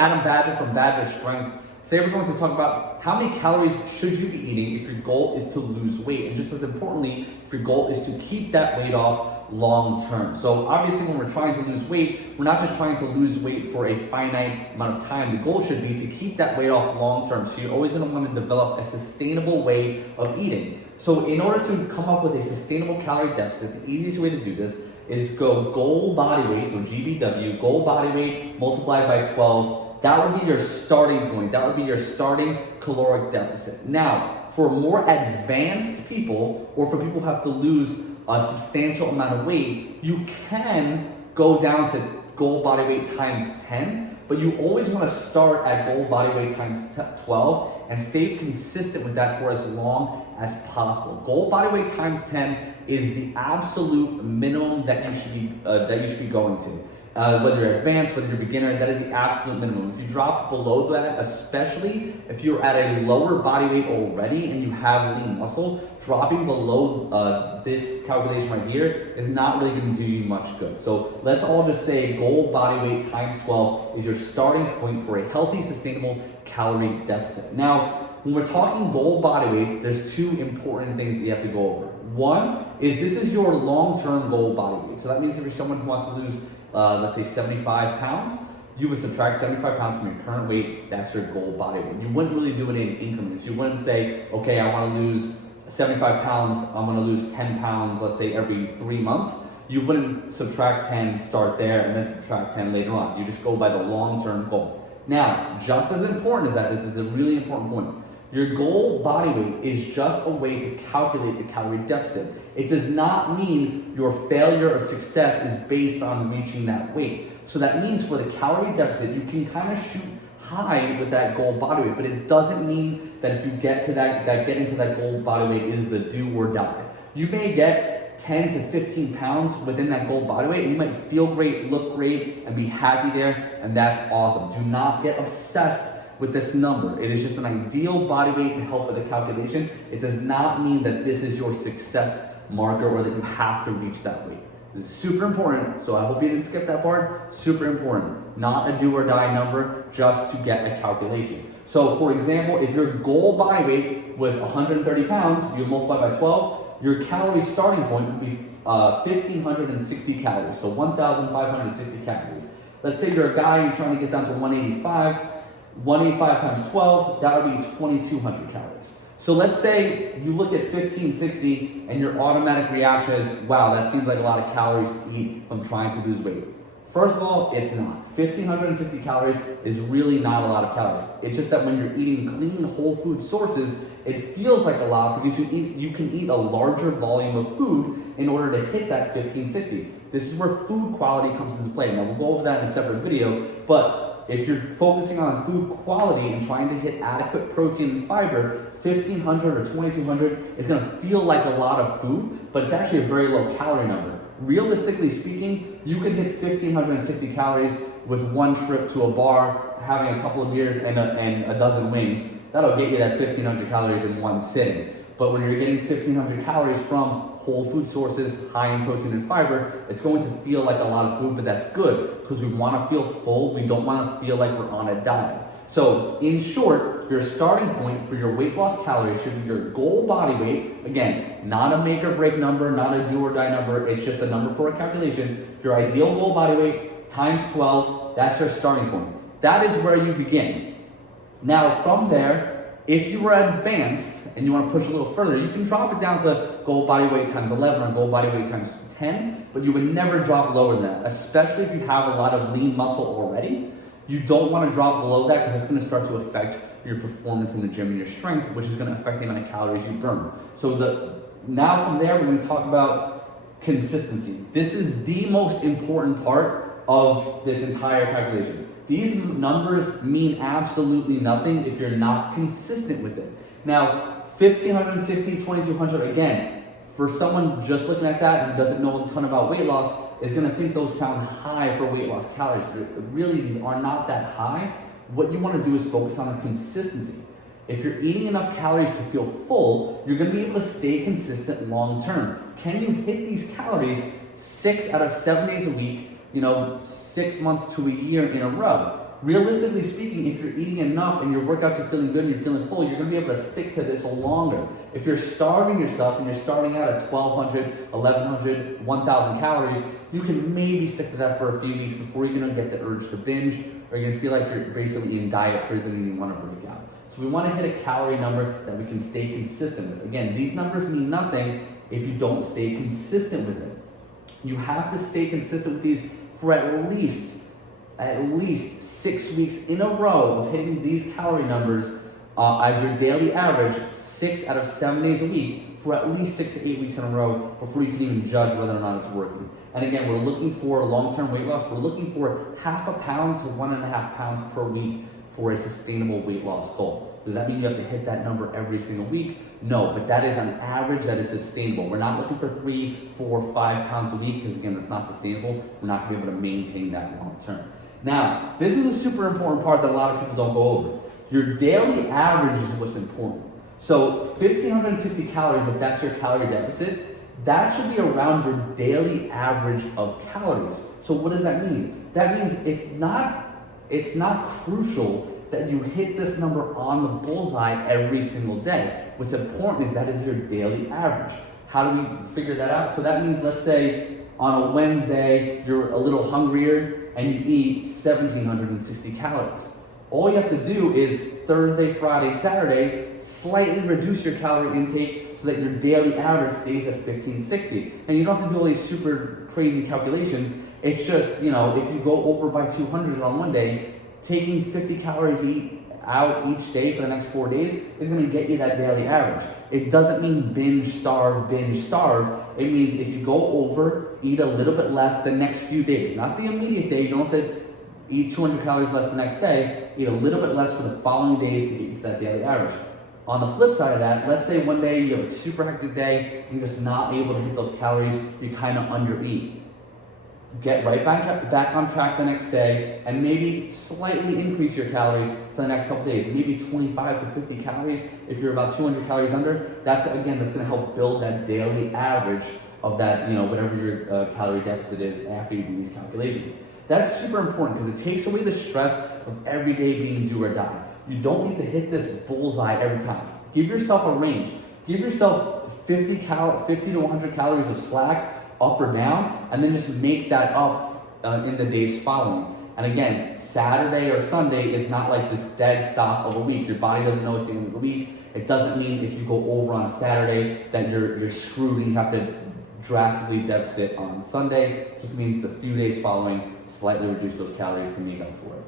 Adam Badger from Badger Strength. Today we're going to talk about how many calories should you be eating if your goal is to lose weight, and just as importantly, if your goal is to keep that weight off long term. So obviously when we're trying to lose weight, we're not just trying to lose weight for a finite amount of time. The goal should be to keep that weight off long term. So you're always going to want to develop a sustainable way of eating. So in order to come up with a sustainable calorie deficit, the easiest way to do this is go goal body weight, so GBW, goal body weight multiplied by 12. That would be your starting point. That would be your starting caloric deficit. Now, for more advanced people, or for people who have to lose a substantial amount of weight, you can go down to goal body weight times 10, but you always want to start at goal body weight times 12 and stay consistent with that for as long as possible. Goal body weight times 10 is the absolute minimum that you should be going to. Whether you're advanced, whether you're beginner, that is the absolute minimum. If you drop below that, especially if you're at a lower body weight already and you have lean muscle, dropping below this calculation right here is not really going to do you much good. So let's all just say goal body weight times 12 is your starting point for a healthy, sustainable calorie deficit. Now, when we're talking goal body weight, there's two important things that you have to go over. One is this is your long-term goal body weight. So that means if you're someone who wants to lose let's say 75 pounds, you would subtract 75 pounds from your current weight. That's your goal body weight. You wouldn't really do it in increments. You wouldn't say, okay, I want to lose 75 pounds, I'm going to lose 10 pounds, let's say every 3 months. You wouldn't subtract 10, start there, and then subtract 10 later on. You just go by the long-term goal. Now, just as important as that, this is a really important point. Your goal body weight is just a way to calculate the calorie deficit. It does not mean your failure or success is based on reaching that weight. So that means for the calorie deficit, you can kind of shoot high with that goal body weight, but it doesn't mean that if you get to get into that goal body weight is the do or die. You may get 10 to 15 pounds within that goal body weight, and you might feel great, look great, and be happy there, and that's awesome. Do not get obsessed with this number. It is just an ideal body weight to help with the calculation. It does not mean that this is your success marker or that you have to reach that weight. This is super important, so I hope you didn't skip that part. Super important. Not a do or die number, just to get a calculation. So for example, if your goal body weight was 130 pounds, you multiply by 12, your calorie starting point would be 1,560 calories, so 1,560 calories. Let's say you're a guy, you're trying to get down to 185. 185 times 12, that would be 2,200 calories. So let's say you look at 1,560 and your automatic reaction is, wow, that seems like a lot of calories to eat if I'm trying to lose weight. First of all, it's not. 1,560 calories is really not a lot of calories. It's just that when you're eating clean whole food sources, it feels like a lot because you can eat a larger volume of food in order to hit that 1,560. This is where food quality comes into play. Now we'll go over that in a separate video, but if you're focusing on food quality and trying to hit adequate protein and fiber, 1,500 or 2,200 is going to feel like a lot of food, but it's actually a very low calorie number. Realistically speaking, you can hit 1,560 calories with one trip to a bar, having a couple of beers and a dozen wings. That'll get you that 1,500 calories in one sitting. But when you're getting 1,500 calories from whole food sources, high in protein and fiber, it's going to feel like a lot of food, but that's good because we want to feel full. We don't want to feel like we're on a diet. So in short, your starting point for your weight loss calories should be your goal body weight. Again, not a make or break number, not a do or die number. It's just a number for a calculation. Your ideal goal body weight times 12, that's your starting point. That is where you begin. Now from there, if you were advanced and you want to push a little further, you can drop it down to goal body weight times 11 or goal body weight times 10, but you would never drop lower than that, especially if you have a lot of lean muscle already. You don't want to drop below that because it's going to start to affect your performance in the gym and your strength, which is going to affect the amount of calories you burn. So now from there, we're going to talk about consistency. This is the most important part of this entire calculation. These numbers mean absolutely nothing if you're not consistent with it. Now, 1,560, 2,200, again, for someone just looking at that and doesn't know a ton about weight loss, is gonna think those sound high for weight loss calories, but really these are not that high. What you wanna do is focus on the consistency. If you're eating enough calories to feel full, you're gonna be able to stay consistent long term. Can you hit these calories 6 out of 7 days a week, 6 months to a year in a row? Realistically speaking, if you're eating enough and your workouts are feeling good and you're feeling full, you're gonna be able to stick to this longer. If you're starving yourself and you're starting out at 1,200, 1,100, 1,000 calories, you can maybe stick to that for a few weeks before you're gonna get the urge to binge, or you're gonna feel like you're basically in diet prison and you wanna break out. So we wanna hit a calorie number that we can stay consistent with. Again, these numbers mean nothing if you don't stay consistent with it. You have to stay consistent with these for at least 6 weeks in a row of hitting these calorie numbers as your daily average, 6 out of 7 days a week, for at least 6 to 8 weeks in a row before you can even judge whether or not it's working. And again, we're looking for long-term weight loss. We're looking for 0.5 pound to 1.5 pounds per week for a sustainable weight loss goal. Does that mean you have to hit that number every single week? No, but that is an average that is sustainable. We're not looking for 3, 4, 5 pounds a week because again, that's not sustainable. We're not gonna be able to maintain that long term. Now, this is a super important part that a lot of people don't go over. Your daily average is what's important. So 1,560 calories, if that's your calorie deficit, that should be around your daily average of calories. So what does that mean? That means it's not crucial that you hit this number on the bullseye every single day. What's important is that is your daily average. How do we figure that out? So that means, let's say on a Wednesday, you're a little hungrier and you eat 1,760 calories. All you have to do is Thursday, Friday, Saturday, slightly reduce your calorie intake so that your daily average stays at 1,560. And you don't have to do all these super crazy calculations. It's just, you know, if you go over by 200 on one day, taking 50 calories out each day for the next 4 days is gonna get you that daily average. It doesn't mean binge, starve. It means if you go over, eat a little bit less the next few days, not the immediate day. You don't have to eat 200 calories less the next day, eat a little bit less for the following days to get you to that daily average. On the flip side of that, let's say one day you have a super hectic day, you're just not able to hit those calories, you kind of undereat. Get right back on track the next day and maybe slightly increase your calories for the next couple days. Maybe 25 to 50 calories if you're about 200 calories under. That's gonna help build that daily average of that, you know, whatever your calorie deficit is after you do these calculations. That's super important because it takes away the stress of every day being do or die. You don't need to hit this bullseye every time. Give yourself a range. Give yourself 50 to 100 calories of slack, up or down, and then just make that up in the days following. And again, Saturday or Sunday is not like this dead stop of a week. Your body doesn't know it's the end of the week. It doesn't mean if you go over on a Saturday that you're screwed and you have to drastically deficit on Sunday. It just means the few days following, slightly reduce those calories to make up for it.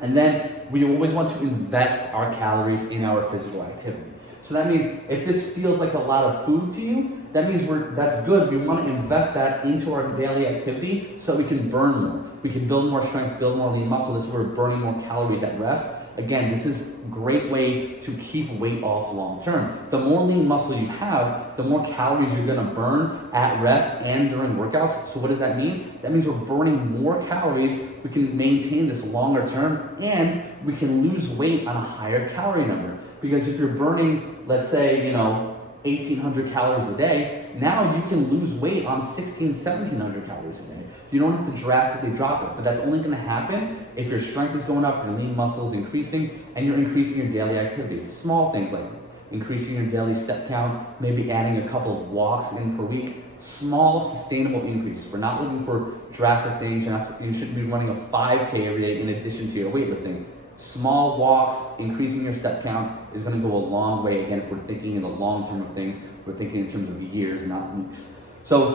And then we always want to invest our calories in our physical activity. So that means if this feels like a lot of food to you, that means that's good. We want to invest that into our daily activity so we can burn more. We can build more strength, build more lean muscle. This is where we're burning more calories at rest. Again, this is a great way to keep weight off long term. The more lean muscle you have, the more calories you're gonna burn at rest and during workouts. So what does that mean? That means we're burning more calories. We can maintain this longer term and we can lose weight on a higher calorie number. Because if you're burning, let's say, 1,800 calories a day, now you can lose weight on 1,700 calories a day. You don't have to drastically drop it, but that's only gonna happen if your strength is going up, your lean muscle is increasing, and you're increasing your daily activities. Small things like increasing your daily step count, maybe adding a couple of walks in per week. Small, sustainable increases. We're not looking for drastic things. You shouldn't be running a 5K every day in addition to your weightlifting. Small walks, increasing your step count is going to go a long way. Again, if we're thinking in the long term of things, we're thinking in terms of years, not weeks. So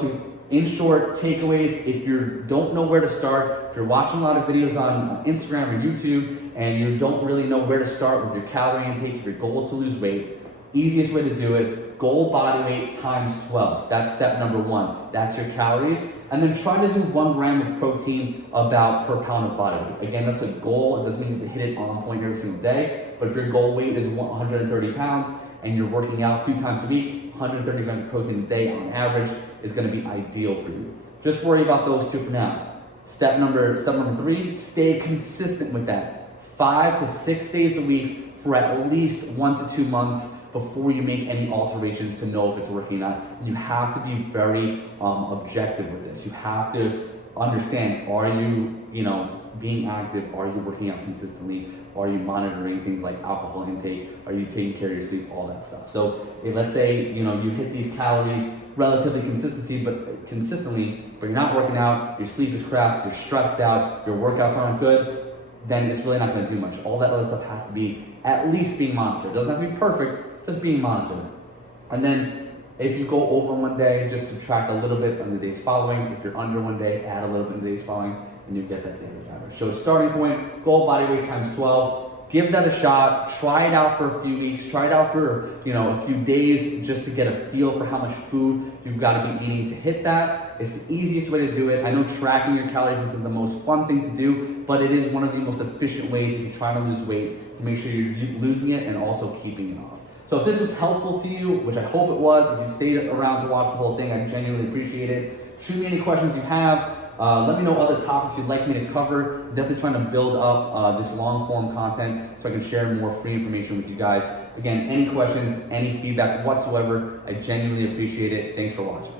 in short, takeaways, if you don't know where to start, if you're watching a lot of videos on Instagram or YouTube and you don't really know where to start with your calorie intake, if your goal is to lose weight, easiest way to do it, goal body weight times 12. That's step number 1. That's your calories. And then try to do 1 gram of protein about per pound of body weight. Again, that's a goal. It doesn't mean you have to hit it on point every single day. But if your goal weight is 130 pounds and you're working out a few times a week, 130 grams of protein a day on average is going to be ideal for you. Just worry about those 2 for now. Step number 3, stay consistent with that. 5 to 6 days a week for at least 1 to 2 months before you make any alterations to know if it's working or not. You have to be very objective with this. You have to understand, are you being active, are you working out consistently, are you monitoring things like alcohol intake, are you taking care of your sleep, all that stuff. So let's say you hit these calories relatively consistently, but you're not working out, your sleep is crap, you're stressed out, your workouts aren't good, then it's really not going to do much. All that other stuff has to be at least being monitored. It doesn't have to be perfect, just being monitored. And then if you go over one day, just subtract a little bit on the days following. If you're under one day, add a little bit in the days following, and you get that daily average. So starting point, goal body weight times 12. Give that a shot. Try it out for a few weeks. Try it out for a few days just to get a feel for how much food you've got to be eating to hit that. It's the easiest way to do it. I know tracking your calories isn't the most fun thing to do, but it is one of the most efficient ways if you're trying to lose weight to make sure you're losing it and also keeping it off. So if this was helpful to you, which I hope it was, if you stayed around to watch the whole thing, I genuinely appreciate it. Shoot me any questions you have. Let me know other topics you'd like me to cover. I'm definitely trying to build up this long form content so I can share more free information with you guys. Again, any questions, any feedback whatsoever, I genuinely appreciate it. Thanks for watching.